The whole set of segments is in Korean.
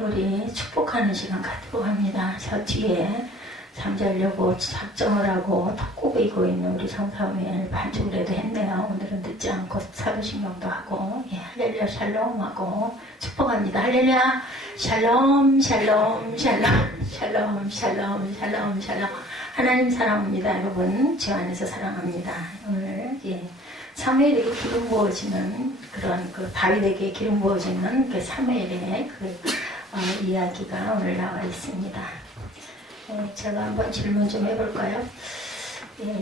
우리 축복하는 시간 갖도록 합니다. 저 뒤에 잠자려고 작정을 하고 턱 굽이고 있는 우리 정사무엘 반죽이라도 했네요. 오늘은 늦지 않고 사도신경도 하고, 예, 할렐루야 샬롬 하고 축복합니다. 할렐루야 샬롬 샬롬 샬롬 샬롬 샬롬 샬롬 샬롬. 하나님 사랑합니다. 여러분 주 안에서 사랑합니다. 오늘 사무엘에게 기름 부어지는 그런 다윗에게 기름 부어지는 그 사무엘의 이야기가 오늘 나와 있습니다. 제가 한번 질문 좀 해볼까요?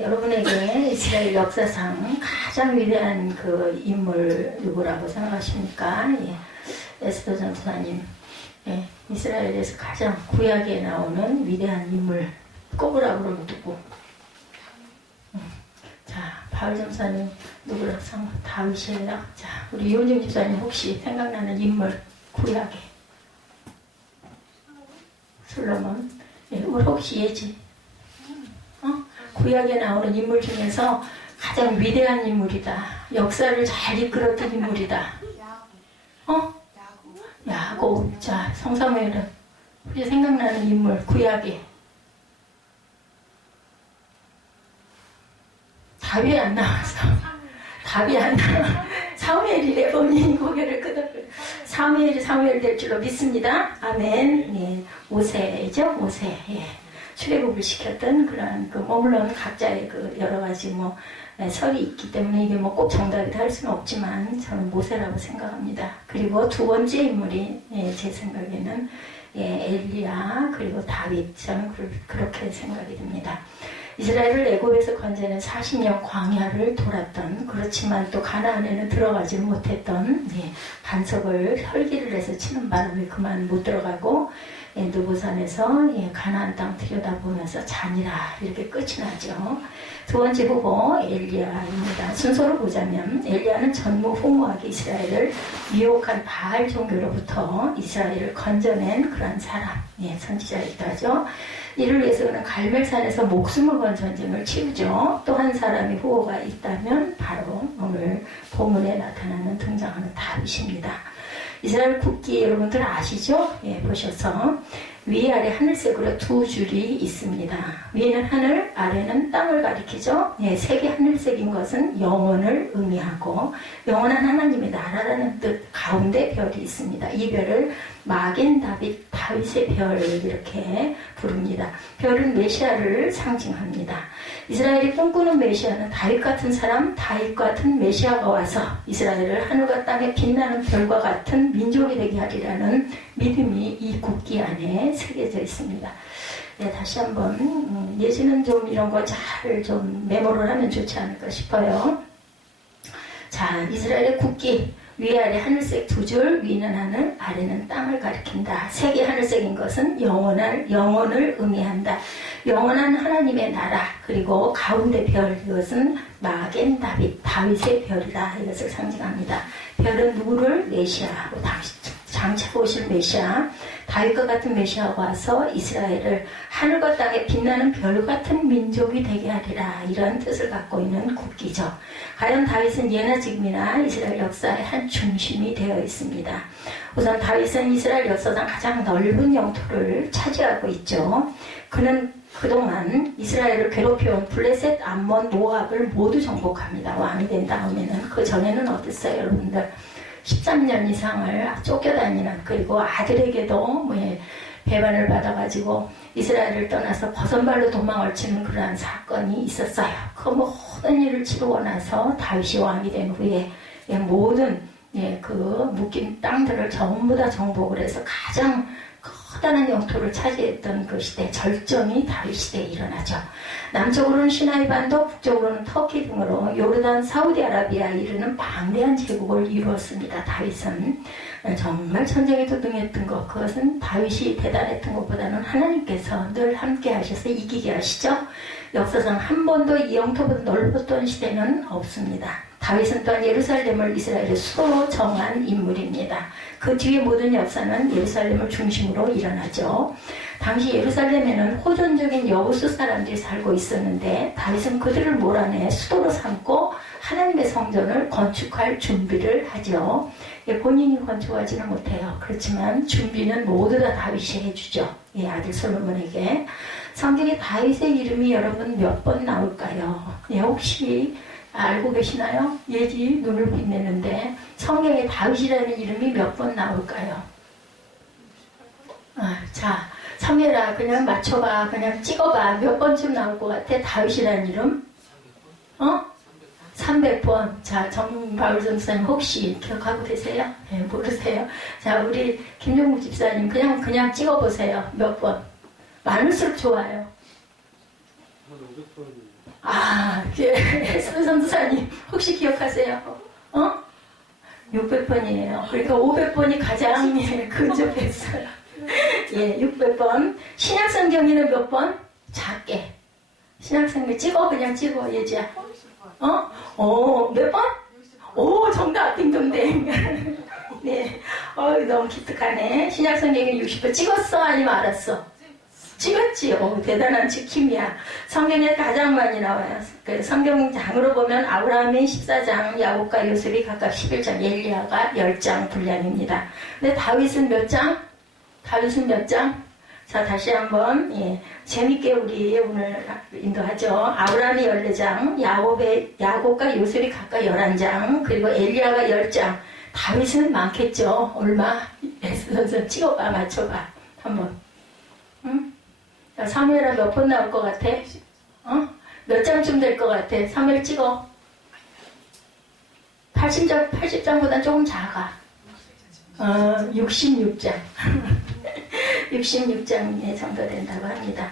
여러분에게 이스라엘 역사상 가장 위대한 그 인물 누구라고 생각하십니까? 에스더 전투사님, 이스라엘에서 가장 구약에 나오는 위대한 인물 꼽으라고 그러면 누구? 자, 바울 전사님 누구라고 생각? 다윗이에요. 자, 우리 이혼정 집사님 혹시 생각나는 인물 구약에? 솔로몬. 우리 혹시 예지? 구약에 나오는 인물 중에서 가장 위대한 인물이다. 역사를 잘 이끌었던 인물이다. 야곱. 자, 성사무엘은 혹시 생각나는 인물 구약에? 답이 안 나와서. 답이 안 나와. 사무엘이래. 본인이 고개를 끄덕여. 사무엘이 될 줄로 믿습니다. 아멘. 예. 모세죠, 모세. 예. 출애굽을 시켰던 그런 물론 각자의 여러 가지 설이 있기 때문에 이게 꼭 정답이다 할 수는 없지만 저는 모세라고 생각합니다. 그리고 두 번째 인물이 제 생각에는 엘리야 그리고 다윗, 저는 그렇게 생각이 듭니다. 이스라엘을 애굽에서 건져낸 40년 광야를 돌았던, 그렇지만 또 가나안에는 들어가지 못했던, 반석을 혈기를 내서 치는 바람에 그만 못 들어가고 느보산에서 가나안 땅 들여다보면서 잔이라 이렇게 끝이 나죠. 두 번째 후보 엘리야입니다. 순서로 보자면 엘리야는 전무후무하게 이스라엘을 미혹한 바알 종교로부터 이스라엘을 건져낸 그런 사람, 선지자이기도 하죠. 이를 위해서 그는 갈멜산에서 목숨을 건 전쟁을 치르죠. 또 한 사람이 후보가 있다면 바로 오늘 본문에 나타나는 등장하는 다윗입니다. 이스라엘 국기 여러분들 아시죠? 보셔서 위아래 하늘색으로 두 줄이 있습니다. 위에는 하늘, 아래는 땅을 가리키죠. 색이 하늘색인 것은 영원을 의미하고 영원한 하나님의 나라라는 뜻, 가운데 별이 있습니다. 이 별을 마겐 다윗의 별 이렇게 부릅니다. 별은 메시아를 상징합니다. 이스라엘이 꿈꾸는 메시아는 다윗 같은 사람, 다윗 같은 메시아가 와서 이스라엘을 하늘과 땅에 빛나는 별과 같은 민족이 되게 하리라는 믿음이 이 국기 안에 새겨져 있습니다. 다시 한번 예지는 좀 이런 거 잘 좀 메모를 하면 좋지 않을까 싶어요. 자, 이스라엘의 국기 위아래 하늘색 두 줄, 위는 하늘, 아래는 땅을 가리킨다. 색이 하늘색인 것은 영원을 의미한다. 영원한 하나님의 나라, 그리고 가운데 별, 이것은 마겐 다윗의 별이다. 이것을 상징합니다. 별은 누구를? 메시아하고 장차 오실 메시아, 다윗과 같은 메시아가 와서 이스라엘을 하늘과 땅에 빛나는 별 같은 민족이 되게 하리라. 이런 뜻을 갖고 있는 국기죠. 과연 다윗은 예나 지금이나 이스라엘 역사의 한 중심이 되어 있습니다. 우선 다윗은 이스라엘 역사상 가장 넓은 영토를 차지하고 있죠. 그는 그동안 이스라엘을 괴롭혀온 블레셋, 암몬, 모압을 모두 정복합니다. 왕이 된 다음에는. 그 전에는 어땠어요, 여러분들? 13년 이상을 쫓겨다니는, 그리고 아들에게도 배반을 받아가지고 이스라엘을 떠나서 버선발로 도망을 치는 그러한 사건이 있었어요. 그 모든 일을 치르고 나서 다윗이 왕이 된 후에 모든 그 묶인 땅들을 전부 다 정복을 해서 가장 커다란 영토를 차지했던 그 시대, 절정이 다윗 시대에 일어나죠. 남쪽으로는 시나이 반도, 북쪽으로는 터키 등으로 요르단, 사우디아라비아에 이르는 방대한 제국을 이루었습니다. 다윗은 정말 전쟁에도 등했던 것, 그것은 다윗이 대단했던 것보다는 하나님께서 늘 함께 하셔서 이기게 하시죠. 역사상 한 번도 이 영토보다 넓었던 시대는 없습니다. 다윗은 또한 예루살렘을 이스라엘의 수도로 정한 인물입니다. 그 뒤에 모든 역사는 예루살렘을 중심으로 일어나죠. 당시 예루살렘에는 호전적인 여호수 사람들이 살고 있었는데 다윗은 그들을 몰아내 수도로 삼고 하나님의 성전을 건축할 준비를 하죠. 본인이 건축하지는 못해요. 그렇지만 준비는 모두 다 다윗이 해주죠. 아들 솔로몬에게. 성경에 다윗의 이름이 여러분 몇 번 나올까요? 혹시 알고 계시나요? 예지 눈을 빛내는데 성경에 다윗이라는 이름이 몇 번 나올까요? 자, 삼혜라 그냥 맞춰봐. 그냥 찍어봐. 몇 번쯤 나올 것 같아? 다윗이라는 이름? 300번. 자, 정바울 전사님 혹시 기억하고 계세요? 네, 모르세요? 자, 우리 김종국 집사님 그냥 찍어보세요. 몇 번? 많을수록 좋아요. 선 선사님 혹시 기억하세요? 600번이에요. 그러니까 500번이 가장 근접했어요. 600번. 신약성경에는 몇 번? 작게. 신약성경 그냥 찍어, 예지야. 몇 번? 오, 정답, 딩동댕. 네. 너무 기특하네. 신약성경에 60번 찍었어? 아니면 알았어? 찍었지. 대단한 지킴이야. 성경에 가장 많이 나와요. 그 성경장으로 보면 아브라함의 14장, 야곱과 요셉이 각각 11장, 엘리야가 10장 분량입니다. 근데 다윗은 몇 장? 자, 다시 한번, 재밌게 우리 오늘 인도하죠. 아브라함이 14장, 야곱과 요셉이 각각 11장, 그리고 엘리야가 10장. 다윗은 많겠죠. 얼마? 선생 찍어봐, 맞춰봐. 한번. 응? 사무엘아 몇 번 나올 것 같아? 몇 장쯤 될 것 같아? 사무엘 찍어. 80장보다 조금 작아. 66장. 66장에 정도 된다고 합니다.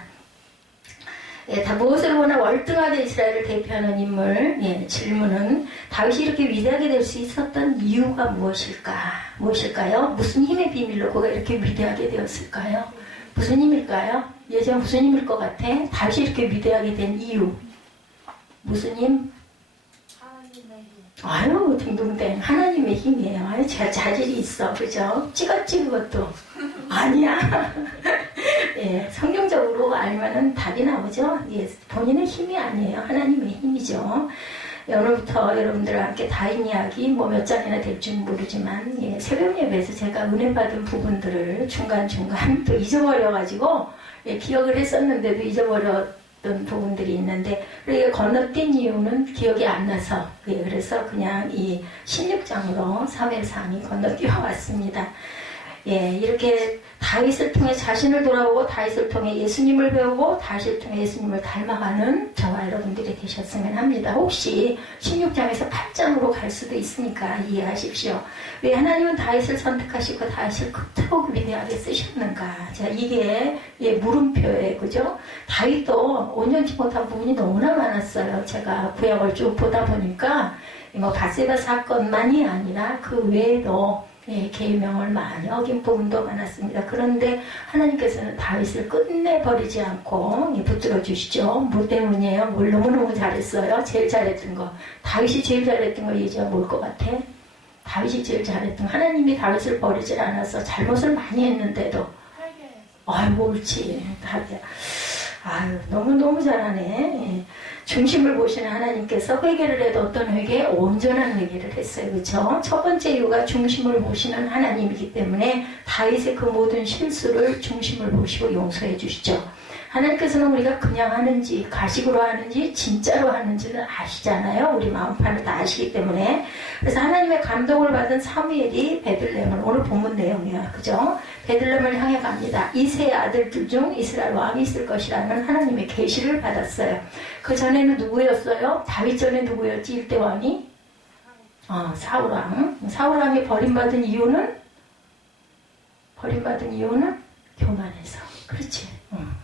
다 무엇을 보나 월등하게 이스라엘을 대표하는 인물. 질문은 다윗이 이렇게 위대하게 될 수 있었던 이유가 무엇일까요? 무슨 힘의 비밀로 그가 이렇게 위대하게 되었을까요? 무슨 힘일까요? 예전 무슨 힘일 것 같아? 다윗이 이렇게 위대하게 된 이유. 무슨 힘? 하나님의 힘. 딩동댕. 하나님의 힘이에요. 자질이 있어. 그죠? 찍었지, 그것도. 아니야. 성경적으로 알면은 답이 나오죠? 본인의 힘이 아니에요. 하나님의 힘이죠. 오늘부터 여러분들과 함께 다인 이야기 몇 장이나 될지는 모르지만 새벽 예배에서 제가 은혜 받은 부분들을 중간중간 또 잊어버려가지고 기억을 했었는데도 잊어버렸던 부분들이 있는데 그게 건너뛴 이유는 기억이 안 나서 그래서 그냥 이 16장으로 3회상이 건너뛰어 왔습니다. 이렇게 다윗을 통해 자신을 돌아보고 다윗을 통해 예수님을 배우고 다윗을 통해 예수님을 닮아가는 저와 여러분들이 되셨으면 합니다. 혹시 16장에서 8장으로 갈 수도 있으니까 이해하십시오. 왜 하나님은 다윗을 선택하시고 다윗을 그토록 위대하게 쓰셨는가? 자, 이게 물음표예요. 그죠? 다윗도 온전치 못한 부분이 너무나 많았어요. 제가 구약을 쭉 보다 보니까 바세바 사건만이 아니라 그 외에도 계명을 많이 어긴 부분도 많았습니다. 그런데 하나님께서는 다윗을 끝내버리지 않고 붙들어 주시죠. 뭐 때문이에요? 뭘 너무너무 잘했어요. 제일 잘했던 거. 다윗이 제일 잘했던 거 얘기가 뭘 것 같아? 다윗이 제일 잘했던 거. 하나님이 다윗을 버리질 않아서 잘못을 많이 했는데도 옳지. 너무너무 잘하네. 중심을 보시는 하나님께서 회개를 해도 어떤 회개? 온전한 회개를 했어요. 그렇죠? 첫 번째 이유가 중심을 보시는 하나님이기 때문에 다윗의 그 모든 실수를 중심을 보시고 용서해 주시죠. 하나님께서는 우리가 그냥 하는지 가식으로 하는지 진짜로 하는지는 아시잖아요. 우리 마음판을 다 아시기 때문에. 그래서 하나님의 감동을 받은 사무엘이 베들레헴을 오늘 본문 내용이야. 그죠? 베들레헴을 향해 갑니다. 이세의 아들들 중 이스라엘 왕이 있을 것이라는 하나님의 계시를 받았어요. 그 전에는 누구였어요? 다윗 전에 누구였지? 1대 왕이? 사울왕. 사울왕이 버림받은 이유는 교만해서. 그렇지.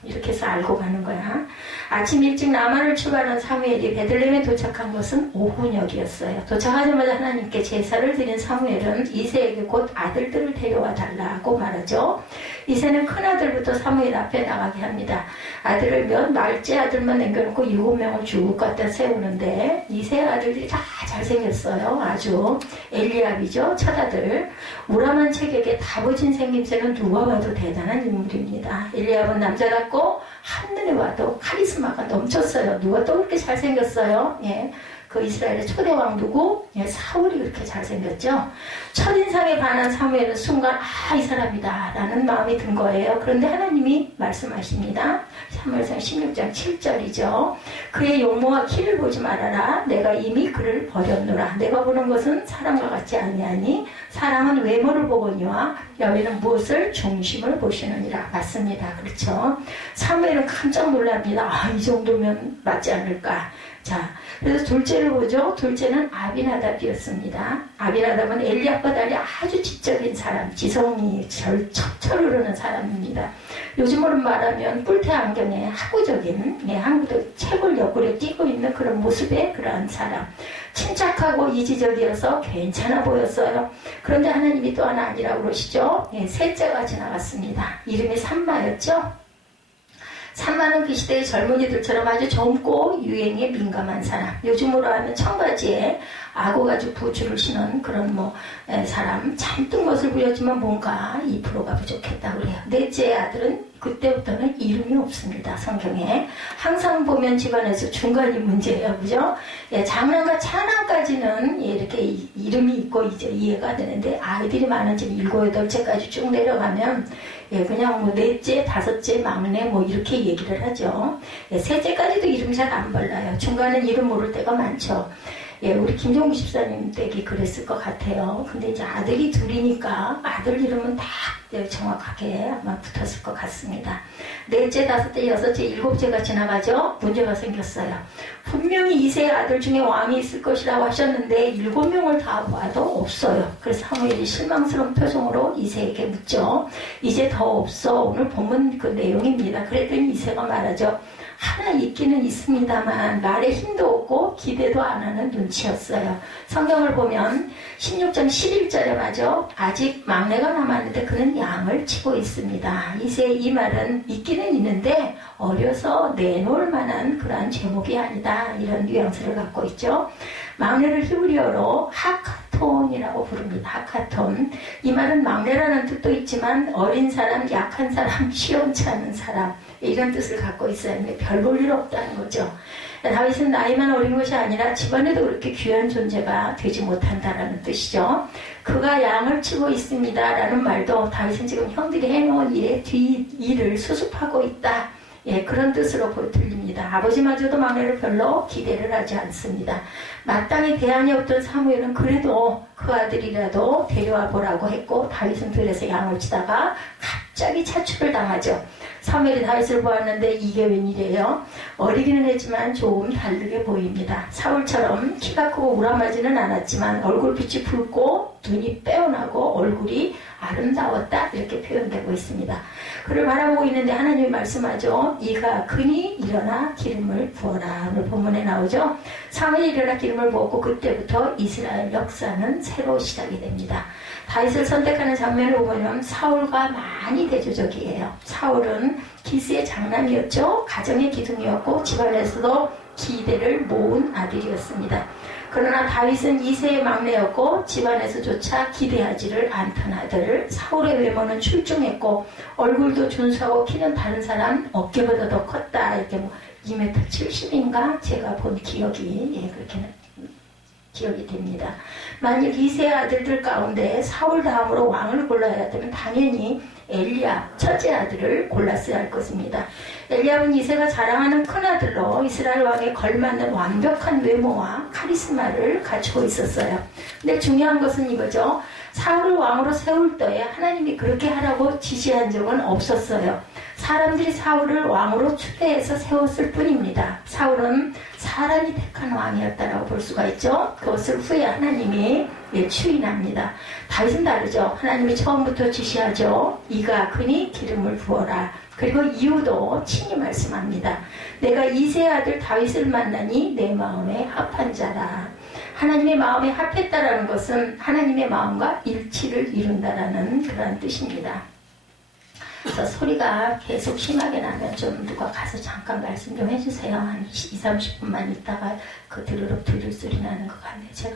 이렇게 해서 알고 가는 거야. 아침 일찍 남한을 출발한 사무엘이 베들레헴에 도착한 것은 오후녁이었어요. 도착하자마자 하나님께 제사를 드린 사무엘은 이새에게 곧 아들들을 데려와 달라고 말하죠. 이새는 큰아들부터 사무엘 앞에 나가게 합니다. 아들을 몇 말째 아들만 남겨놓고 7명을 쭉 갖다 세우는데 이새 아들들이 다 잘생겼어요. 아주 엘리압이죠. 첫아들. 우람한 체격에 다부진 생김새는 누가 봐도 대단한 인물입니다. 엘리압은 남자답고 한눈에 봐도 카리스마가 넘쳤어요. 누가 또 그렇게 잘생겼어요? 예. 그 이스라엘의 초대왕 누구? 예, 사울이 그렇게 잘생겼죠. 첫인상에 반한 사무엘은 순간 이 사람이다 라는 마음이 든 거예요. 그런데 하나님이 말씀하십니다. 사무엘상 16장 7절이죠. 그의 용모와 키를 보지 말아라. 내가 이미 그를 버렸노라. 내가 보는 것은 사람과 같지 아니하니 사람은 외모를 보거니와 여호와는 무엇을 중심을 보시느니라. 맞습니다. 그렇죠. 사무엘은 깜짝 놀랍니다. 이 정도면 맞지 않을까. 자, 그래서 둘째를 보죠. 둘째는 아비나답이었습니다. 아비나답은 엘리압과 달리 아주 지적인 사람, 지성이 철철 흐르는 사람입니다. 요즘으로 말하면 뿔테 안경에 학구적인, 한국도 책을 옆구리에 끼고 있는 그런 모습의 그러한 사람. 침착하고 이지적이어서 괜찮아 보였어요. 그런데 하나님이 또 하나 아니라고 그러시죠. 셋째가 지나갔습니다. 이름이 삼마였죠. 삼마는 그 시대의 젊은이들처럼 아주 젊고 유행에 민감한 사람. 요즘으로 하면 청바지에 아고가죽 부츠를 신은 그런 사람. 잔뜩 멋을 부렸지만 뭔가 2%가 부족했다고 그래요. 넷째 아들은 그때부터는 이름이 없습니다. 성경에. 항상 보면 집안에서 중간이 문제예요. 그죠? 장남과 차남까지는 이렇게 이름이 있고 이제 이해가 되는데 아이들이 많은 집 7, 8채까지 쭉 내려가면 그냥 넷째, 다섯째, 막내 이렇게 얘기를 하죠. 셋째까지도 이름이 잘 안 벌라요. 중간은 이름 모를 때가 많죠. 우리 김종국 집사님 댁이 그랬을 것 같아요. 근데 이제 아들이 둘이니까 아들 이름은 다 정확하게 아마 붙었을 것 같습니다. 넷째, 다섯째, 여섯째, 일곱째가 지나가죠. 문제가 생겼어요. 분명히 이세의 아들 중에 왕이 있을 것이라고 하셨는데 7명을 다 봐도 없어요. 그래서 사무엘이 실망스러운 표정으로 이세에게 묻죠. 이제 더 없어. 오늘 본문 그 내용입니다. 그랬더니 이세가 말하죠. 하나 있기는 있습니다만 말에 힘도 없고 기대도 안 하는 눈치였어요. 성경을 보면 16장 11절에 맞아 아직 막내가 남았는데 그는 양을 치고 있습니다. 이제 이 말은 있기는 있는데 어려서 내놓을 만한 그러한 제목이 아니다. 이런 뉘앙스를 갖고 있죠. 막내를 히브리어로 하카톤이라고 부릅니다. 하카톤. 이 말은 막내라는 뜻도 있지만 어린 사람, 약한 사람, 시원치 않은 사람 이런 뜻을 갖고 있어요. 별 볼 일 없다는 거죠. 다윗은 나이만 어린 것이 아니라 집안에도 그렇게 귀한 존재가 되지 못한다라는 뜻이죠. 그가 양을 치고 있습니다 라는 말도 다윗은 지금 형들이 해놓은 일의 뒤 일을 수습하고 있다. 그런 뜻으로 들립니다. 아버지마저도 막내를 별로 기대를 하지 않습니다. 마땅히 대안이 없던 사무엘은 그래도 그 아들이라도 데려와 보라고 했고 다윗은 들에서 양을 치다가 갑자기 차출을 당하죠. 사무엘이 다윗을 보았는데 이게 웬일이에요? 어리기는 했지만 조금 다르게 보입니다. 사울처럼 키가 크고 우람하지는 않았지만 얼굴빛이 붉고 눈이 빼어나고 얼굴이 아름다웠다 이렇게 표현되고 있습니다. 그를 바라보고 있는데 하나님이 말씀하죠. 이가 그니 일어나 기름을 부어라. 오늘 본문에 나오죠. 사무엘이 일어나 기름을 부었고 그때부터 이스라엘 역사는 새로 시작이 됩니다. 다윗을 선택하는 장면을 보면 사울과 많이 대조적이에요. 사울은 기스의 장남이었죠. 가정의 기둥이었고 집안에서도 기대를 모은 아들이었습니다. 그러나 다윗은 이세의 막내였고 집안에서조차 기대하지를 않던 아들. 사울의 외모는 출중했고 얼굴도 준수하고 키는 다른 사람 어깨보다 더 컸다. 이렇게 2m 70인가 제가 본 기억이 그렇게 기억이 됩니다. 만약 이세의 아들들 가운데 사울 다음으로 왕을 골라야 되면 당연히 엘리압 첫째 아들을 골랐어야 할 것입니다. 엘리압은 이세가 자랑하는 큰아들로 이스라엘 왕에 걸맞는 완벽한 외모와 카리스마를 갖추고 있었어요. 근데 중요한 것은 이거죠. 사울을 왕으로 세울 때에 하나님이 그렇게 하라고 지시한 적은 없었어요. 사람들이 사울을 왕으로 추대해서 세웠을 뿐입니다. 사울은 사람이 택한 왕이었다라고 볼 수가 있죠. 그것을 후에 하나님이 추인합니다. 다윗은 다르죠. 하나님이 처음부터 지시하죠. 이가 그니 기름을 부어라. 그리고 이유도 친히 말씀합니다. 내가 이새의 아들 다윗을 만나니 내 마음에 합한 자라. 하나님의 마음에 합했다라는 것은 하나님의 마음과 일치를 이룬다라는 그런 뜻입니다. 그래서 소리가 계속 심하게 나면 좀 누가 가서 잠깐 말씀 좀 해주세요. 한 20-30분만 있다가 그 들을 소리 나는 것 같네요. 제가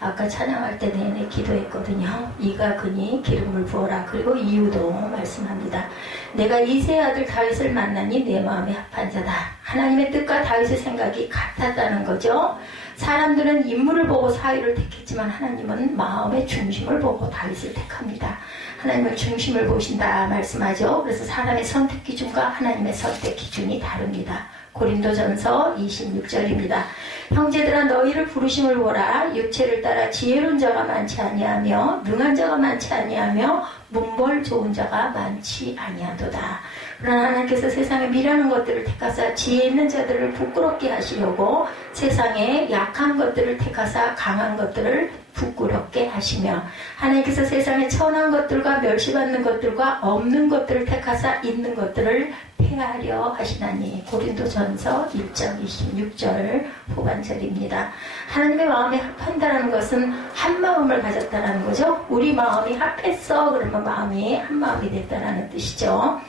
아까 찬양할 때 내내 기도했거든요. 이가 그니 기름을 부어라. 그리고 이유도 말씀합니다. 내가 이세 아들 다윗을 만나니 내 마음에 합한 자다. 하나님의 뜻과 다윗의 생각이 같았다는 거죠. 사람들은 인물을 보고 사위를 택했지만 하나님은 마음의 중심을 보고 다윗을 택합니다. 하나님은 중심을 보신다 말씀하죠. 그래서 사람의 선택 기준과 하나님의 선택 기준이 다릅니다. 고린도전서 26절입니다. 형제들아 너희를 부르심을 보라. 육체를 따라 지혜로운 자가 많지 아니하며 능한 자가 많지 아니하며 문벌 좋은 자가 많지 아니하도다. 그러나 하나님께서 세상에 미련한 것들을 택하사 지혜 있는 자들을 부끄럽게 하시려고 세상에 약한 것들을 택하사 강한 것들을 부끄럽게 하시며 하나님께서 세상에 천한 것들과 멸시받는 것들과 없는 것들을 택하사 있는 것들을 폐하려 하시나니. 고린도전서 1장 26절 후반절입니다. 하나님의 마음에 합한다는 것은 한 마음을 가졌다는 거죠. 우리 마음이 합했어 그러면 마음이 한 마음이 됐다는 뜻이죠.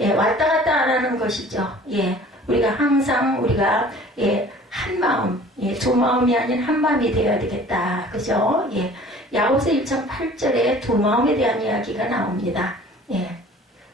예, 왔다 갔다 안 하는 것이죠. 예, 우리가 항상 한 마음, 두 마음이 아닌 한 마음이 되어야 되겠다. 그죠? 예, 야고보서 1장 8절에 두 마음에 대한 이야기가 나옵니다. 예,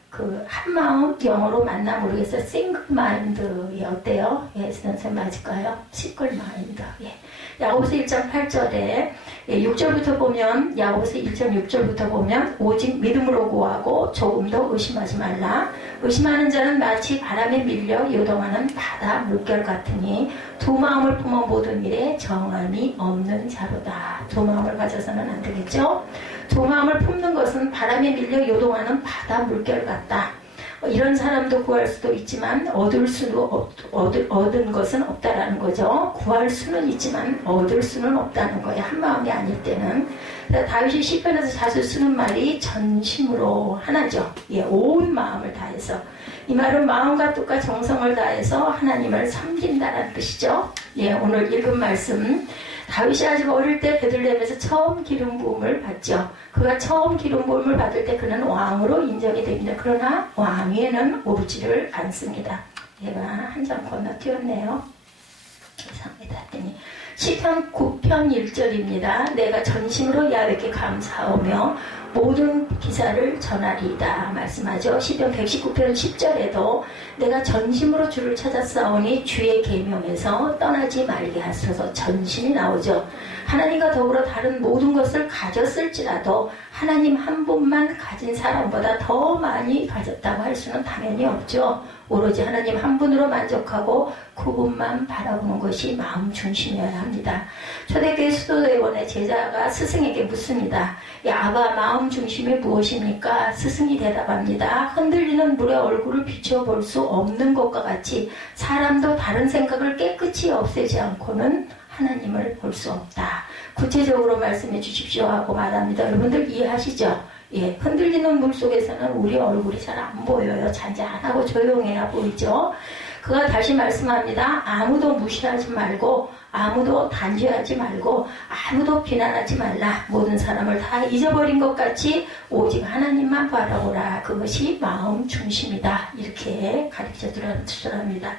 그 한 마음 영어로 맞나 모르겠어요. single mind. 예, 어때요? 예, 선생님 맞을까요? single mind. 예. 야고보서 1장 8절에 6절부터 보면 야고보서 1장 6절부터 보면 오직 믿음으로 구하고 조금도 의심하지 말라. 의심하는 자는 마치 바람에 밀려 요동하는 바다 물결 같으니 두 마음을 품어 모든 일에 정함이 없는 자로다. 두 마음을 가져서는 안 되겠죠? 두 마음을 품는 것은 바람에 밀려 요동하는 바다 물결 같다. 이런 사람도 구할 수도 있지만 얻은 것은 없다라는 거죠. 구할 수는 있지만 얻을 수는 없다는 거예요. 한 마음이 아닐 때는. 다윗이 시편에서 자주 쓰는 말이 전심으로 하나죠. 예, 온 마음을 다해서. 이 말은 마음과 뜻과 정성을 다해서 하나님을 섬긴다는 뜻이죠. 예, 오늘 읽은 말씀. 다윗이 아직 어릴 때 베들레헴에서 처음 기름 부음을 받죠. 그가 처음 기름 부음을 받을 때 그는 왕으로 인정이 됩니다. 그러나 왕위에는 오르지를 않습니다. 얘가 한 장 건너뛰었네요. 죄송합니다. 했더니 시편 9편 1절입니다. 내가 전심으로 야훼께 감사하며 모든 기사를 전하리이다 말씀하죠. 시편 119편 10절에도 내가 전심으로 주를 찾았사오니 주의 계명에서 떠나지 말게 하소서. 전심이 나오죠. 하나님과 더불어 다른 모든 것을 가졌을지라도 하나님 한 분만 가진 사람보다 더 많이 가졌다고 할 수는 당연히 없죠. 오로지 하나님 한 분으로 만족하고 그분만 바라보는 것이 마음 중심이어야 합니다. 초대교회 수도대원의 제자가 스승에게 묻습니다. 아바 마음 중심이 무엇입니까? 스승이 대답합니다. 흔들리는 물에 얼굴을 비춰볼 수 없는 것과 같이 사람도 다른 생각을 깨끗이 없애지 않고는 하나님을 볼 수 없다. 구체적으로 말씀해 주십시오 하고 말합니다. 여러분들 이해하시죠? 예, 흔들리는 물 속에서는 우리 얼굴이 잘 안 보여요. 잔잔하고 조용해야 보이죠. 그가 다시 말씀합니다. 아무도 무시하지 말고 아무도 단죄하지 말고 아무도 비난하지 말라. 모든 사람을 다 잊어버린 것 같이 오직 하나님만 바라보라. 그것이 마음 중심이다. 이렇게 가르쳐 주랍니다.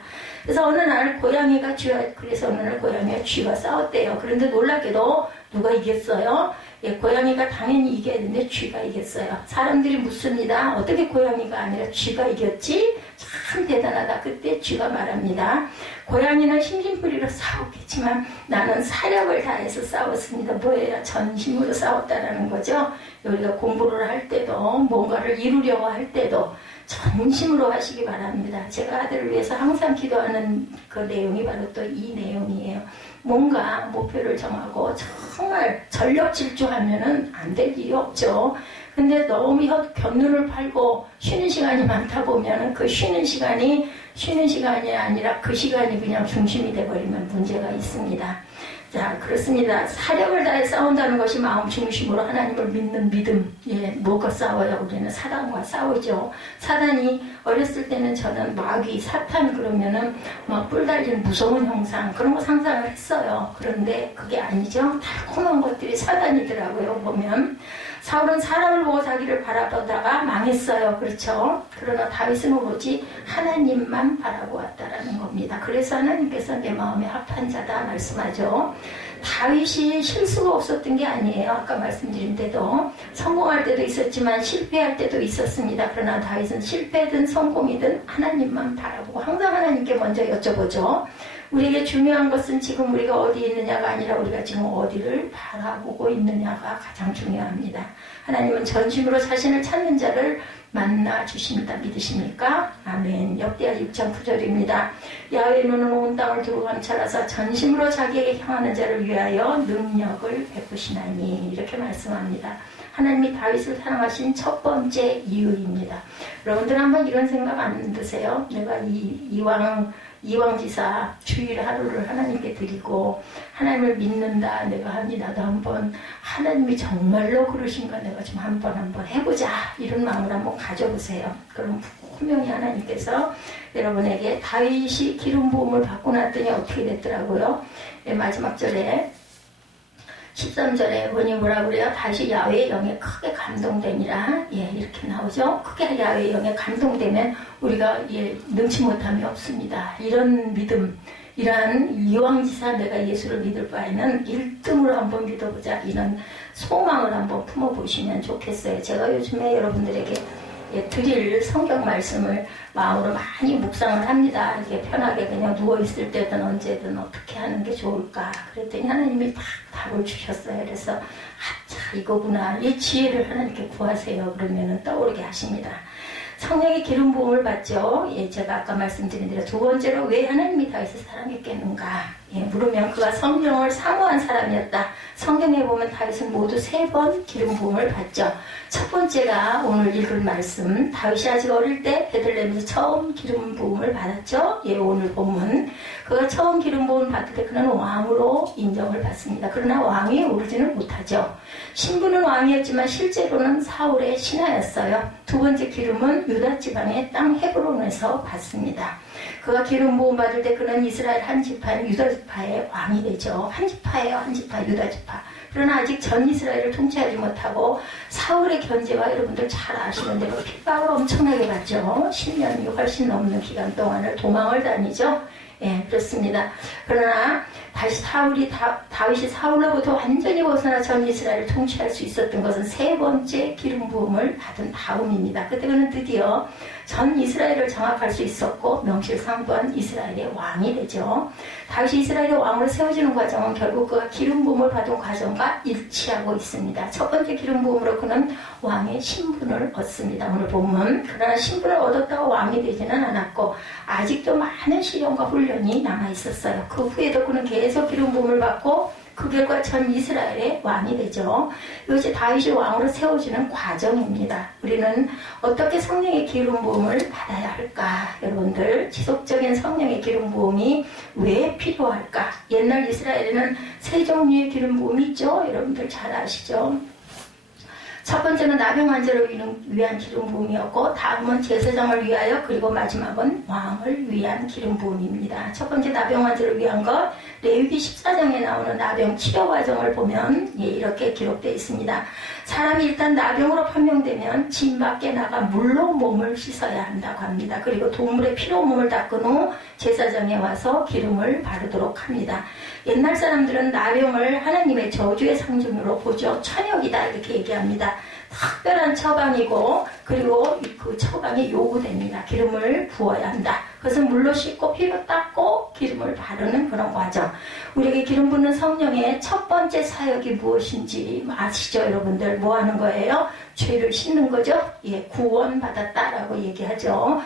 그래서 어느 날 고양이가 쥐와 싸웠대요. 그런데 놀랍게도 누가 이겼어요? 예, 고양이가 당연히 이겨야 되는데 쥐가 이겼어요. 사람들이 묻습니다. 어떻게 고양이가 아니라 쥐가 이겼지? 참 대단하다. 그때 쥐가 말합니다. 고양이는 심심풀이로 싸웠겠지만 나는 사력을 다해서 싸웠습니다. 뭐예요? 전심으로 싸웠다라는 거죠. 우리가 공부를 할 때도 뭔가를 이루려고 할 때도 전심으로 하시기 바랍니다. 제가 아들을 위해서 항상 기도하는 그 내용이 바로 또 이 내용이에요. 뭔가 목표를 정하고 정말 전력 질주하면은 안 될 일이 없죠. 근데 너무 곁눈을 팔고 쉬는 시간이 많다 보면은 그 쉬는 시간이 아니라 그 시간이 그냥 중심이 돼버리면 문제가 있습니다. 자, 그렇습니다. 사력을 다해 싸운다는 것이 마음 중심으로 하나님을 믿는 믿음. 예, 뭐가 싸워요? 우리는 사단과 싸우죠. 사단이 어렸을 때는 저는 마귀, 사탄 그러면은 막 뿔 달린 무서운 형상 그런 거 상상을 했어요. 그런데 그게 아니죠. 달콤한 것들이 사단이더라고요. 보면 사울은 사람을 보고 자기를 바라보다가 망했어요. 그렇죠? 그러나 다윗은 오로지 하나님만 바라보았다라는 겁니다. 그래서 하나님께서 내 마음에 합한 자다 말씀하죠. 다윗이 실수가 없었던 게 아니에요. 아까 말씀드린 대로 성공할 때도 있었지만 실패할 때도 있었습니다. 그러나 다윗은 실패든 성공이든 하나님만 바라보고 항상 하나님께 먼저 여쭤보죠. 우리에게 중요한 것은 지금 우리가 어디 있느냐가 아니라 우리가 지금 어디를 바라보고 있느냐가 가장 중요합니다. 하나님은 전심으로 자신을 찾는 자를 만나 주십니다. 믿으십니까? 아멘. 역대하 6장 9절입니다. 야훼의 눈은 온 땅을 두루 감찰하사 전심으로 자기에게 향하는 자를 위하여 능력을 베푸시나니 이렇게 말씀합니다. 하나님이 다윗을 사랑하신 첫 번째 이유입니다. 여러분들 한번 이런 생각 안 드세요? 내가 이왕지사 주일 하루를 하나님께 드리고 하나님을 믿는다 내가 하니 나도 한번 하나님이 정말로 그러신가 내가 좀 한번 해보자 이런 마음을 한번 가져보세요. 그럼 분명히 하나님께서 여러분에게 다윗이 기름 부음을 받고 났더니 어떻게 됐더라고요. 마지막 절에 13절에 보니 뭐라 그래요? 다시 야훼의 영에 크게 감동되니라. 이렇게 나오죠. 크게 야훼의 영에 감동되면 우리가 능치 못함이 없습니다. 이런 믿음, 이러한 이왕지사 내가 예수를 믿을 바에는 1등으로 한번 믿어보자. 이런 소망을 한번 품어보시면 좋겠어요. 제가 요즘에 여러분들에게 드릴 성경 말씀을 마음으로 많이 묵상을 합니다. 이렇게 편하게 그냥 누워있을 때든 언제든 어떻게 하는 게 좋을까. 그랬더니 하나님이 딱 답을 주셨어요. 그래서 자 이거구나. 이 지혜를 하나님께 구하세요. 그러면은 떠오르게 하십니다. 성령의 기름 부음을 받죠. 제가 아까 말씀드린 대로 두 번째로 왜 하나님이 다윗을 사랑했겠는가. 물으면 그가 성령을 사모한 사람이었다. 성경에 보면 다윗은 모두 3번 기름 부음을 받죠. 첫 번째가 오늘 읽을 말씀. 다윗이 아직 어릴 때 베들레헴에서 처음 기름 부음을 받았죠. 오늘 본문. 그가 처음 기름 부음을 받을 때 그는 왕으로 인정을 받습니다. 그러나 왕이 오르지는 못하죠. 신분은 왕이었지만 실제로는 사울의 신하였어요. 두 번째 기름은 유다 지방의 땅 헤브론에서 받습니다. 그가 기름 부음 받을 때 그는 이스라엘 한 지파인 유다 지파의 왕이 되죠. 한 지파예요. 한 지파 유다 지파. 그러나 아직 전 이스라엘을 통치하지 못하고 사울의 견제와 여러분들 잘 아시는 대로 핍박을 엄청나게 받죠. 10년이 훨씬 넘는 기간 동안을 도망을 다니죠. 그렇습니다. 그러나 다시 다윗이 사울로부터 완전히 벗어나 전 이스라엘을 통치할 수 있었던 것은 3번째 기름 부음을 받은 다음입니다. 그때 그는 드디어 전 이스라엘을 장악할 수 있었고 명실상부한 이스라엘의 왕이 되죠. 다윗이 이스라엘의 왕으로 세워지는 과정은 결국 그가 기름 부음을 받은 과정과 일치하고 있습니다. 첫 번째 기름 부음으로 그는 왕의 신분을 얻습니다. 오늘 본문. 그러나 신분을 얻었다고 왕이 되지는 않았고 아직도 많은 시련과 훈련이 남아있었어요. 그 후에도 그는 계속 기름 부음을 받고 그 결과 전 이스라엘의 왕이 되죠. 이것이 다윗이 왕으로 세워지는 과정입니다. 우리는 어떻게 성령의 기름 부음을 받아야 할까? 여러분들 지속적인 성령의 기름 부음이 왜 필요할까? 옛날 이스라엘에는 3종류의 기름 부음이 있죠. 여러분들 잘 아시죠? 첫 번째는 나병 환자를 위한 기름 부음이었고 다음은 제사장을 위하여 그리고 마지막은 왕을 위한 기름 부음입니다. 첫 번째 나병 환자를 위한 것 레위기 14장에 나오는 나병 치료 과정을 보면 이렇게 기록되어 있습니다. 사람이 일단 나병으로 판명되면 집 밖에 나가 물로 몸을 씻어야 한다고 합니다. 그리고 동물의 피로 몸을 닦은 후 제사장에 와서 기름을 바르도록 합니다. 옛날 사람들은 나병을 하나님의 저주의 상징으로 보죠. 천역이다 이렇게 얘기합니다. 특별한 처방이고 그리고 그 처방이 요구됩니다. 기름을 부어야 한다. 그것은 물로 씻고 피로 닦고 기름을 바르는 그런 과정. 우리에게 기름 붓는 성령의 첫 번째 사역이 무엇인지 아시죠? 여러분들 뭐 하는 거예요? 죄를 씻는 거죠? 구원받았다라고 얘기하죠.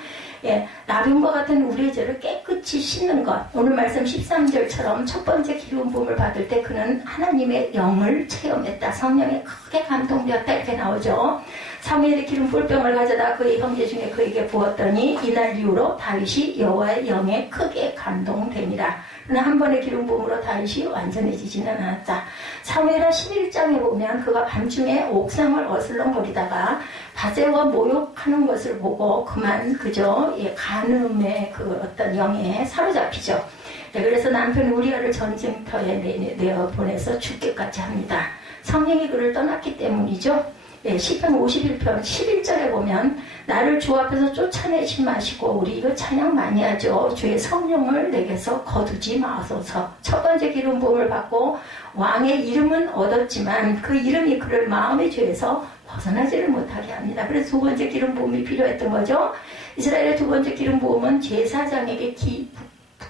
나병과 같은 우리의 죄를 깨끗이 씻는 것. 오늘 말씀 13절처럼 첫 번째 기름 부음을 받을 때 그는 하나님의 영을 체험했다. 성령에 크게 감동되었다. 이렇게 나오죠. 사무엘이 기름 뿔병을 가져다 그의 형제 중에 그에게 부었더니 이날 이후로 다윗이 여호와의 영에 크게 감동되니라. 그러나 한 번의 기름 부음으로 다윗이 완전해지지는 않았다. 사무엘하 11장에 보면 그가 밤중에 옥상을 어슬렁거리다가 바세와 모욕하는 것을 보고 그만 그저 간음의 그 어떤 영에 사로잡히죠. 그래서 남편 우리아를 전쟁터에 내어보내서 죽게까지 합니다. 성령이 그를 떠났기 때문이죠. 예, 시편 51편 11절에 보면 나를 주 앞에서 쫓아내지 마시고 우리 이거 찬양 많이 하죠. 주의 성령을 내게서 거두지 마소서. 첫 번째 기름 부음을 받고 왕의 이름은 얻었지만 그 이름이 그를 마음의 죄에서 벗어나지를 못하게 합니다. 그래서 두 번째 기름 부음이 필요했던 거죠. 이스라엘의 두 번째 기름 부음은 제사장에게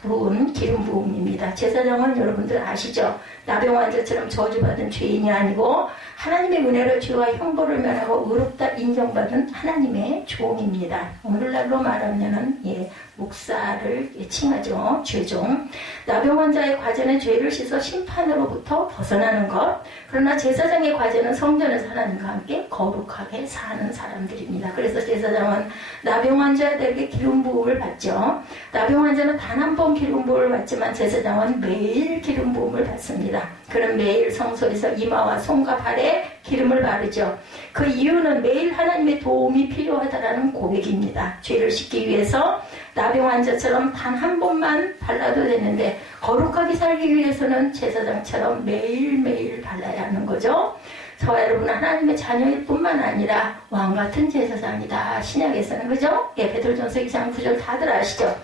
부은 기름 부음입니다. 제사장은 여러분들 아시죠? 나병환자처럼 저주받은 죄인이 아니고 하나님의 은혜로 죄와 형벌을 면하고 의롭다 인정받은 하나님의 종입니다. 오늘날로 말하면은 목사를 칭하죠. 죄종. 나병환자의 과제는 죄를 씻어 심판으로부터 벗어나는 것. 그러나 제사장의 과제는 성전에서 하나님과 함께 거룩하게 사는 사람들입니다. 그래서 제사장은 나병환자들에게 기름 부음을 받죠. 나병환자는 단 한 번 기름 부음을 받지만 제사장은 매일 기름 부음을 받습니다. 그는 매일 성소에서 이마와 손과 발에 기름을 바르죠. 그 이유는 매일 하나님의 도움이 필요하다라는 고백입니다. 죄를 씻기 위해서 나병환자처럼 단 한 번만 발라도 되는데 거룩하게 살기 위해서는 제사장처럼 매일매일 발라야 하는 거죠. 저와 여러분은 하나님의 자녀일 뿐만 아니라 왕같은 제사장이다. 신약에서는 그죠? 베드로전서 2장 9절 다들 아시죠?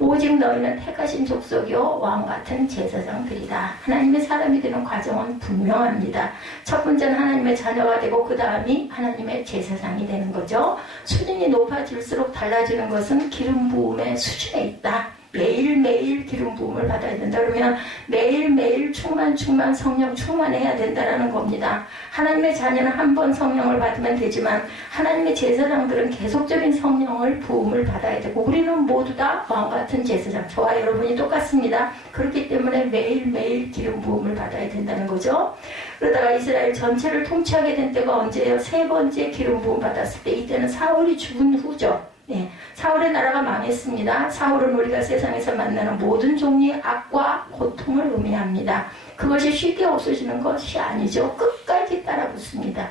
오직 너희는 택하신 족속이요 왕같은 제사장들이다. 하나님의 사람이 되는 과정은 분명합니다. 첫 번째는 하나님의 자녀가 되고 그 다음이 하나님의 제사장이 되는 거죠. 수준이 높아질수록 달라지는 것은 기름 부음의 수준에 있다. 매일매일 기름 부음을 받아야 된다. 그러면 매일매일 충만 성령 충만해야 된다는 겁니다. 하나님의 자녀는 한 번 성령을 받으면 되지만 하나님의 제사장들은 계속적인 성령을 부음을 받아야 되고 우리는 모두 다 왕같은 제사장, 저와 여러분이 똑같습니다. 그렇기 때문에 매일매일 기름 부음을 받아야 된다는 거죠. 그러다가 이스라엘 전체를 통치하게 된 때가 언제예요? 세 번째 기름 부음 받았을 때, 이때는 사울이 죽은 후죠. 사울의 나라가 망했습니다. 사울은 우리가 세상에서 만나는 모든 종류의 악과 고통을 의미합니다. 그것이 쉽게 없어지는 것이 아니죠. 끝까지 따라붙습니다.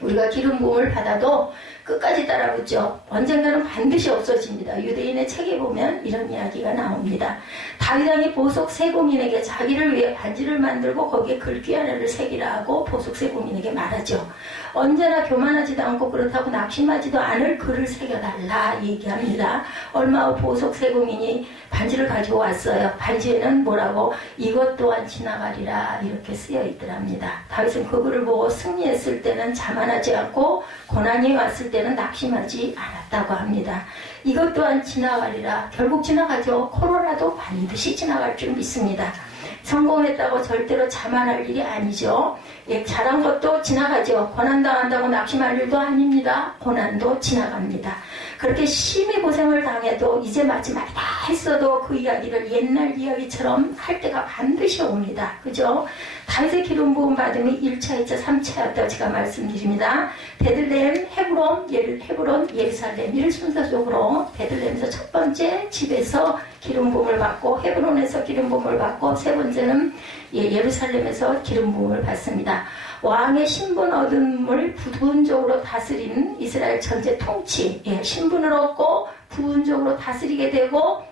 우리가 기름 부음을 받아도 끝까지 따라붙죠. 언젠가는 반드시 없어집니다. 유대인의 책에 보면 이런 이야기가 나옵니다. 다윗 왕이 보석 세공인에게 자기를 위해 반지를 만들고 거기에 글귀 하나를 새기라 하고 보석 세공인에게 말하죠. 언제나 교만하지도 않고 그렇다고 낙심하지도 않을 글을 새겨달라 얘기합니다. 얼마 후 보석 세공인이 반지를 가지고 왔어요. 반지에는 뭐라고? 이것 또한 지나가리라 이렇게 쓰여 있더랍니다. 다윗은 그 글을 보고 승리했을 때는 자만하지 않고 고난이 왔을 때는 낙심하지 않았다고 합니다. 이것 또한 지나가리라. 결국 지나가죠. 코로나도 반드시 지나갈 줄 믿습니다. 성공했다고 절대로 자만할 일이 아니죠. 잘한 것도 지나가죠. 고난당한다고 낙심할 일도 아닙니다. 고난도 지나갑니다. 그렇게 심히 고생을 당해도 이제 마지막이다 했어도 그 이야기를 옛날 이야기처럼 할 때가 반드시 옵니다. 그죠? 다윗의 기름 부음 받음이 1차, 2차, 3차였다고 제가 말씀드립니다. 베들레헴, 헤브론, 예루살렘 이를 순서적으로 베들레헴에서 첫 번째 집에서 기름 부음을 받고 헤브론에서 기름 부음을 받고 세 번째는 예루살렘에서 기름 부음을 받습니다. 왕의 신분 얻음을 부분적으로 다스린 이스라엘 전체 통치, 신분을 얻고 부분적으로 다스리게 되고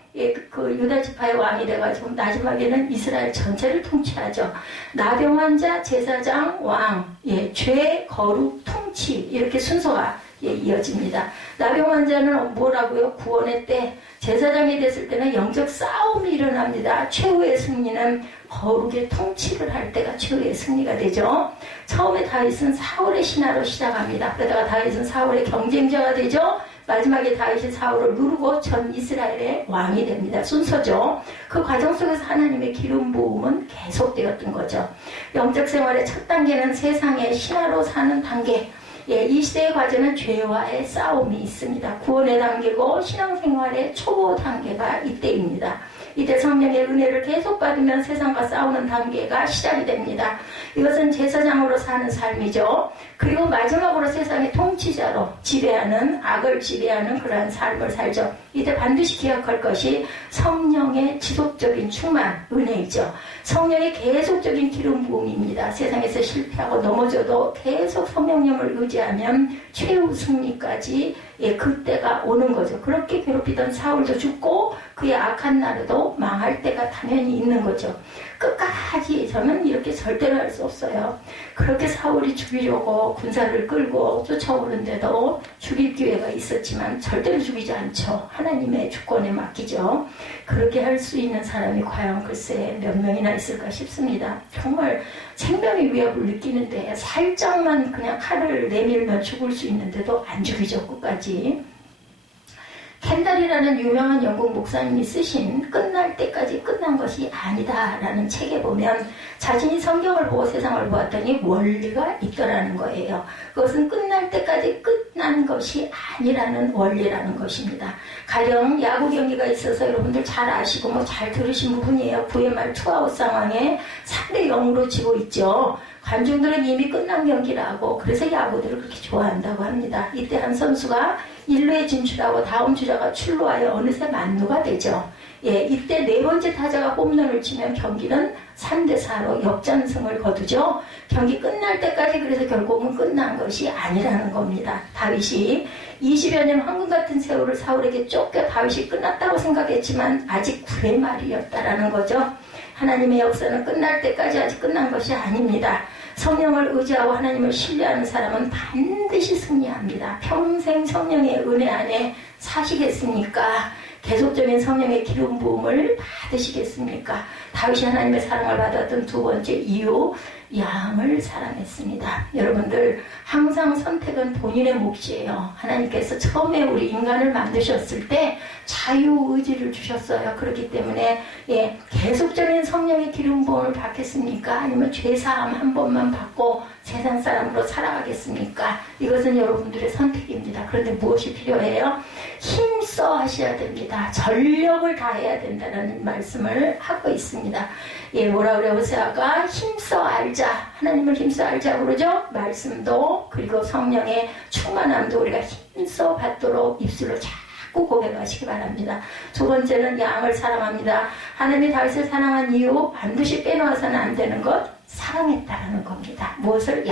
그 유다 지파의 왕이 돼가지고 마지막에는 이스라엘 전체를 통치하죠. 나병환자, 제사장, 왕, 죄, 거룩, 통치 이렇게 순서가 이어집니다. 나병환자는 뭐라고요? 구원의 때, 제사장이 됐을 때는 영적 싸움이 일어납니다. 최후의 승리는 거룩의 통치를 할 때가 최후의 승리가 되죠. 처음에 다윗은 사울의 신하로 시작합니다. 그러다가 다윗은 사울의 경쟁자가 되죠. 마지막에 다윗이 사울을 누르고 전 이스라엘의 왕이 됩니다. 순서죠. 그 과정 속에서 하나님의 기름 부음은 계속되었던 거죠. 영적 생활의 첫 단계는 세상의 신하로 사는 단계. 이 시대의 과제는 죄와의 싸움이 있습니다. 구원의 단계고 신앙생활의 초보 단계가 이때입니다. 이때 성령의 은혜를 계속 받으면 세상과 싸우는 단계가 시작이 됩니다. 이것은 제사장으로 사는 삶이죠. 그리고 마지막으로 세상의 통치자로 지배하는, 악을 지배하는 그러한 삶을 살죠. 이때 반드시 기억할 것이 성령의 지속적인 충만, 은혜이죠. 성령의 계속적인 기름 부음입니다. 세상에서 실패하고 넘어져도 계속 성령님을 의지하면 최후 승리까지 예, 그때가 오는 거죠. 그렇게 괴롭히던 사울도 죽고 그의 악한 나라도 망할 때가 당연히 있는 거죠. 끝까지 저는 이렇게 절대로 할 수 없어요. 그렇게 사울이 죽이려고 군사를 끌고 쫓아오는데도 죽일 기회가 있었지만 절대로 죽이지 않죠. 하나님의 주권에 맡기죠. 그렇게 할 수 있는 사람이 과연 글쎄 몇 명이나 있을까 싶습니다. 정말 생명의 위협을 느끼는데 살짝만 그냥 칼을 내밀면 죽을 수 있는데도 안 죽이죠. 끝까지. 켄달이라는 유명한 영국 목사님이 쓰신 끝날 때까지 끝난 것이 아니다라는 책에 보면 자신이 성경을 보고 세상을 보았더니 원리가 있더라는 거예요. 그것은 끝날 때까지 끝난 것이 아니라는 원리라는 것입니다. 가령 야구 경기가 있어서 여러분들 잘 아시고 뭐 잘 들으신 부분이에요. 9회 말 투아웃 상황에 3대0으로 지고 있죠. 관중들은 이미 끝난 경기라고 그래서 야구들을 그렇게 좋아한다고 합니다. 이때 한 선수가 1루에 진출하고 다음 주자가 출루하여 어느새 만루가 되죠. 예, 이때 네 번째 타자가 홈런을 치면 경기는 3대4로 역전승을 거두죠. 경기 끝날 때까지 그래서 결국은 끝난 것이 아니라는 겁니다. 다윗이 20여 년 황금 같은 세월을 사울에게 쫓겨 다윗이 끝났다고 생각했지만 아직 9회 말이었다라는 거죠. 하나님의 역사는 끝날 때까지 아직 끝난 것이 아닙니다. 성령을 의지하고 하나님을 신뢰하는 사람은 반드시 승리합니다. 평생 성령의 은혜 안에 사시겠습니까? 계속적인 성령의 기름 부음을 받으시겠습니까? 다윗이 하나님의 사랑을 받았던 두 번째 이유, 양을 사랑했습니다. 여러분들 항상 선택은 본인의 몫이에요. 하나님께서 처음에 우리 인간을 만드셨을 때 자유의지를 주셨어요. 그렇기 때문에 예, 계속적인 성령의 기름 부음을 받겠습니까? 아니면 죄사함 한 번만 받고 세상 사람으로 살아가겠습니까? 이것은 여러분들의 선택입니다. 그런데 무엇이 필요해요? 힘써 하셔야 됩니다. 전력을 다해야 된다는 말씀을 하고 있습니다. 예, 뭐라 그래요? 호세아가 힘써 알자. 하나님을 힘써 알자 그러죠? 말씀도 그리고 성령의 충만함도 우리가 힘써 받도록 입술로 자꾸 고백하시기 바랍니다. 두 번째는 양을 사랑합니다. 하나님이 다윗을 사랑한 이유 반드시 빼놓아서는 안 되는 것 사랑했다라는 겁니다. 무엇을?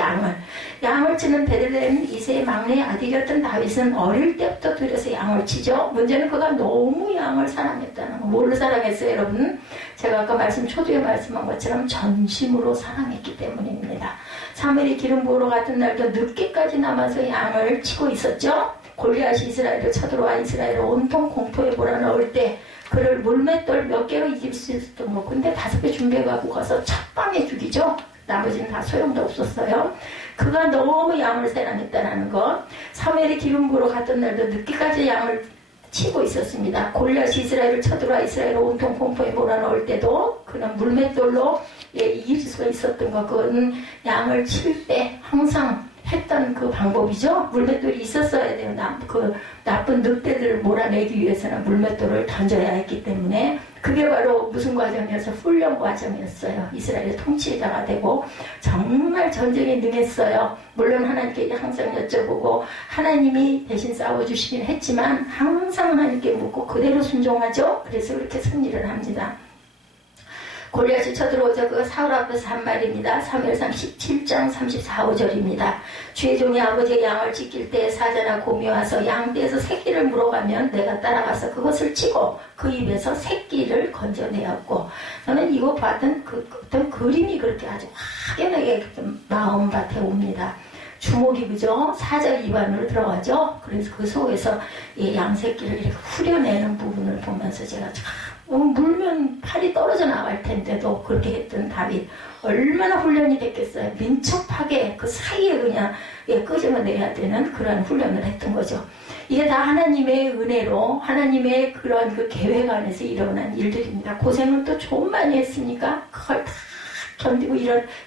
양을 치는 베들레헴 이세의 막내 아들이었던 다윗은 어릴 때부터 들여서 양을 치죠. 문제는 그가 너무 양을 사랑했다는 거. 뭘로 사랑했어요, 여러분? 제가 아까 초두에 말씀한 것처럼 전심으로 사랑했기 때문입니다. 사무엘이 기름 부으러 갔던 날도 늦게까지 남아서 양을 치고 있었죠. 골리앗이 이스라엘을 쳐들어와 이스라엘을 온통 공포에 몰아넣을 때 그를 물맷돌 몇 개로 이길 수 있었던 거. 근데 5개 준비해가고 가서 첫 방에 죽이죠. 나머지는 다 소용도 없었어요. 그가 너무 양을 사랑했다는 것. 사무엘이 기름 부으러 갔던 날도 늦게까지 양을 치고 있었습니다. 골리앗이 이스라엘을 쳐들어와 이스라엘을 온통 공포에 몰아넣을 때도 그는 물맷돌로 이길 수가 있었던 것. 그건 양을 칠 때 항상 했던 그 방법이죠. 물맷돌이 있었어야 돼요. 그 나쁜 늑대들을 몰아내기 위해서는 물맷돌을 던져야 했기 때문에 그게 바로 무슨 과정이어서 훈련 과정이었어요. 이스라엘의 통치자가 되고 정말 전쟁에 능했어요. 물론 하나님께 항상 여쭤보고 하나님이 대신 싸워주시긴 했지만 항상 하나님께 묻고 그대로 순종하죠. 그래서 그렇게 승리를 합니다. 골리앗이 쳐들어오자 그가 사울 앞에서 한 말입니다. 사무엘상 17장 34, 5절입니다. 주의 종이 아버지의 양을 지킬 때 사자나 곰이 와서 양떼에서 새끼를 물어가면 내가 따라가서 그것을 치고 그 입에서 새끼를 건져내었고. 저는 이거 봤던 어떤 그림이 그렇게 아주 확연하게 마음밭에 옵니다. 주먹이 그죠? 사자 입 안으로 들어가죠? 그래서 그 속에서 이 양새끼를 이렇게 후려내는 부분을 보면서 제가 참 물면 팔이 떨어져 나갈 텐데도 그렇게 했던 다윗 얼마나 훈련이 됐겠어요. 민첩하게 그 사이에 그냥 끄집어내야 되는 그런 훈련을 했던 거죠. 이게 다 하나님의 은혜로 하나님의 그런 그 계획 안에서 일어난 일들입니다. 고생은 또 좀 많이 했으니까 그걸 다 견디고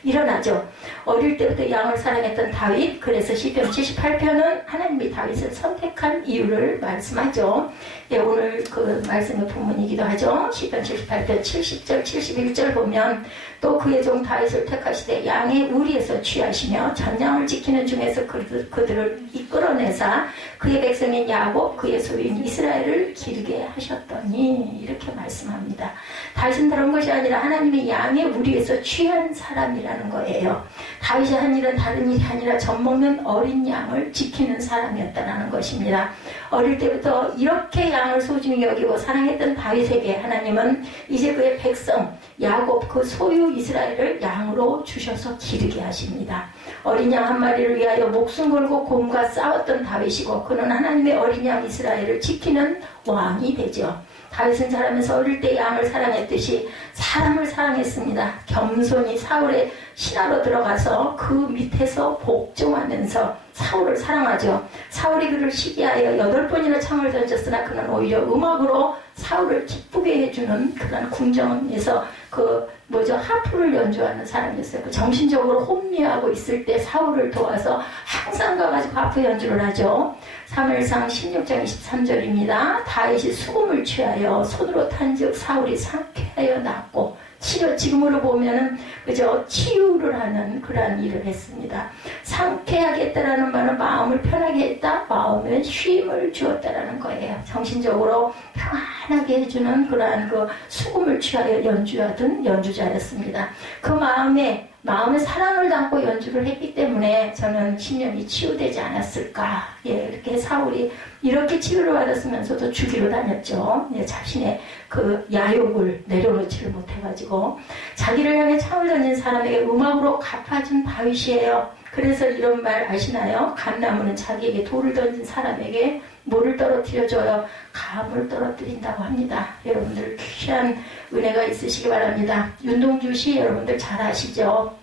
일어나죠. 어릴 때부터 양을 사랑했던 다윗. 그래서 시편 78편은 하나님이 다윗을 선택한 이유를 말씀하죠. 예, 오늘 그 말씀의 본문이기도 하죠. 시편 78편 70절 71절 보면 또 그의 종 다윗을 택하시되 양의 우리에서 취하시며 전양을 지키는 중에서 그들을 이끌어내사 그의 백성인 야곱 그의 소유인 이스라엘을 기르게 하셨더니 이렇게 말씀합니다. 다윗은 다른 것이 아니라 하나님의 양의 우리에서 취한 사람이라는 거예요. 다윗이 한 일은 다른 일이 아니라 젖먹는 어린 양을 지키는 사람이었다는 것입니다. 어릴 때부터 이렇게 양을 소중히 여기고 사랑했던 다윗에게 하나님은 이제 그의 백성 야곱 그 소유 이스라엘을 양으로 주셔서 기르게 하십니다. 어린 양 한 마리를 위하여 목숨 걸고 곰과 싸웠던 다윗이고 그는 하나님의 어린 양 이스라엘을 지키는 왕이 되죠. 다윗은 자라면서 어릴 때 양을 사랑했듯이 사람을 사랑했습니다. 겸손히 사울의 신하로 들어가서 그 밑에서 복종하면서 사울을 사랑하죠. 사울이 그를 시기하여 8번이나 창을 던졌으나 그는 오히려 음악으로 사울을 기쁘게 해주는 그런 궁정에서 하프를 연주하는 사람이었어요. 정신적으로 혼미하고 있을 때 사울을 도와서 항상 가가지고 하프 연주를 하죠. 사무엘상 16장 23절입니다. 다윗이 수금을 취하여 손으로 탄즉 사울이 상쾌하여 낫고 지금으로 보면은 치유를 하는 그러한 일을 했습니다. 상쾌하게 했다라는 말은 마음을 편하게 했다, 마음에 쉼을 주었다라는 거예요. 정신적으로 편안하게 해주는 그러한 수금을 취하여 연주하던 연주자였습니다. 그 마음에 사랑을 담고 연주를 했기 때문에 저는 신령이 치유되지 않았을까. 이렇게 사울이 이렇게 치유를 받았으면서도 죽이러 다녔죠. 자신의 그 야욕을 내려놓지를 못해가지고 자기를 향해 창을 던진 사람에게 음악으로 갚아준 다윗이에요. 그래서 이런 말 아시나요? 감나무는 자기에게 돌을 던진 사람에게 뭐를 떨어뜨려줘요? 감을 떨어뜨린다고 합니다. 여러분들 귀한 은혜가 있으시기 바랍니다. 윤동주 씨 여러분들 잘 아시죠?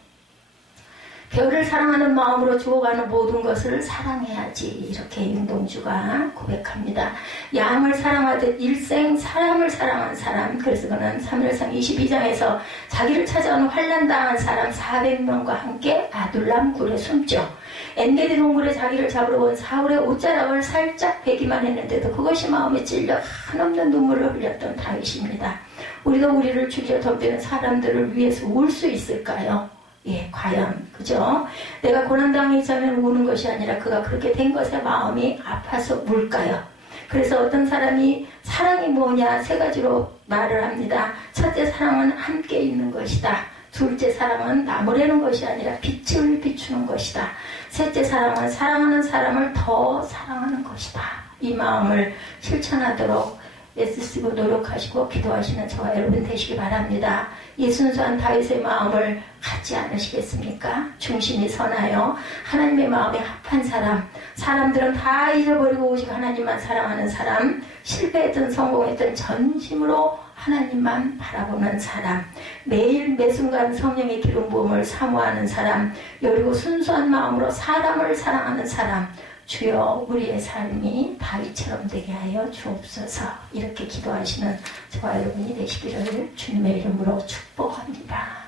별을 사랑하는 마음으로 주어가는 모든 것을 사랑해야지, 이렇게 윤동주가 고백합니다. 양을 사랑하듯 일생 사람을 사랑한 사람. 그래서 그는 사무엘상 22장에서 자기를 찾아오는 환난당한 사람 400명과 함께 아둘람 굴에 숨죠. 엔게디 동굴에 자기를 잡으러 온 사울의 옷자락을 살짝 베기만 했는데도 그것이 마음에 찔려 한없는 눈물을 흘렸던 다윗입니다. 우리가 우리를 죽여 덤비는 사람들을 위해서 울 수 있을까요? 과연, 그죠? 내가 고난당하자면 우는 것이 아니라 그가 그렇게 된 것에 마음이 아파서 울까요? 그래서 어떤 사람이 사랑이 뭐냐 3가지로 말을 합니다. 첫째, 사랑은 함께 있는 것이다. 둘째, 사랑은 나무라는 것이 아니라 빛을 비추는 것이다. 셋째, 사랑은 사랑하는 사람을 더 사랑하는 것이다. 이 마음을 실천하도록 애쓰시고 노력하시고 기도하시는 저와 여러분 되시기 바랍니다. 이 순수한 다윗의 마음을 갖지 않으시겠습니까? 중심이 선하여 하나님의 마음에 합한 사람, 사람들은 다 잊어버리고 오직 하나님만 사랑하는 사람, 실패했든 성공했든 전심으로 하나님만 바라보는 사람, 매일 매순간 성령의 기름 부음을 사모하는 사람, 여리고 순수한 마음으로 사람을 사랑하는 사람, 주여 우리의 삶이 다윗처럼 되게 하여 주옵소서. 이렇게 기도하시는 저와 여러분이 되시기를 주님의 이름으로 축복합니다.